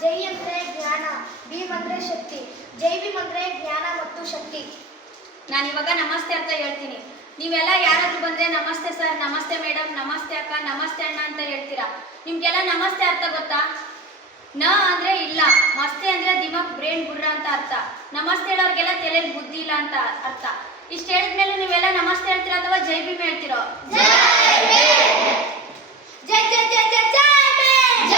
ಜೈ ಅಂದರೆ ಜ್ಞಾನ, ಭೀಮ್ ಅಂದರೆ ಶಕ್ತಿ. ಜೈ ಭೀಮ್ ಅಂದರೆ ಜ್ಞಾನ ಮತ್ತು ಶಕ್ತಿ. ನಾನಿವಾಗ ನಮಸ್ತೆ ಅಂತ ಹೇಳ್ತೀನಿ. ನೀವೆಲ್ಲ ಯಾರಾದ್ರೂ ಬಂದರೆ ನಮಸ್ತೆ ಸರ್, ನಮಸ್ತೆ ಮೇಡಮ್, ನಮಸ್ತೆ ಅಕ್ಕ, ನಮಸ್ತೆ ಅಣ್ಣ ಅಂತ ಹೇಳ್ತೀರಾ. ನಿಮಗೆಲ್ಲ ನಮಸ್ತೆ ಅರ್ಥ ಗೊತ್ತಾ? ನ ಅಂದರೆ ಇಲ್ಲ, ಮಸ್ತೆ ಅಂದರೆ ದಿಮಾಕ್, ಬ್ರೈನ್, ಬುರ್ರ ಅಂತ ಅರ್ಥ. ನಮಸ್ತೆ ಹೇಳೋರಿಗೆಲ್ಲ ತಲೆಯಲ್ಲಿ ಬುದ್ಧಿ ಇಲ್ಲ ಅಂತ ಅರ್ಥ. ಇಷ್ಟು ಹೇಳಿದ್ಮೇಲೆ ನೀವೆಲ್ಲ ನಮಸ್ತೆ ಹೇಳ್ತೀರಾ ಅಥವಾ ಜೈ ಭೀಮ್ ಹೇಳ್ತೀರೋ? ಜೈ ಜೈ ಜೈ ಜೈ ಜೈ ಭೀಮ್.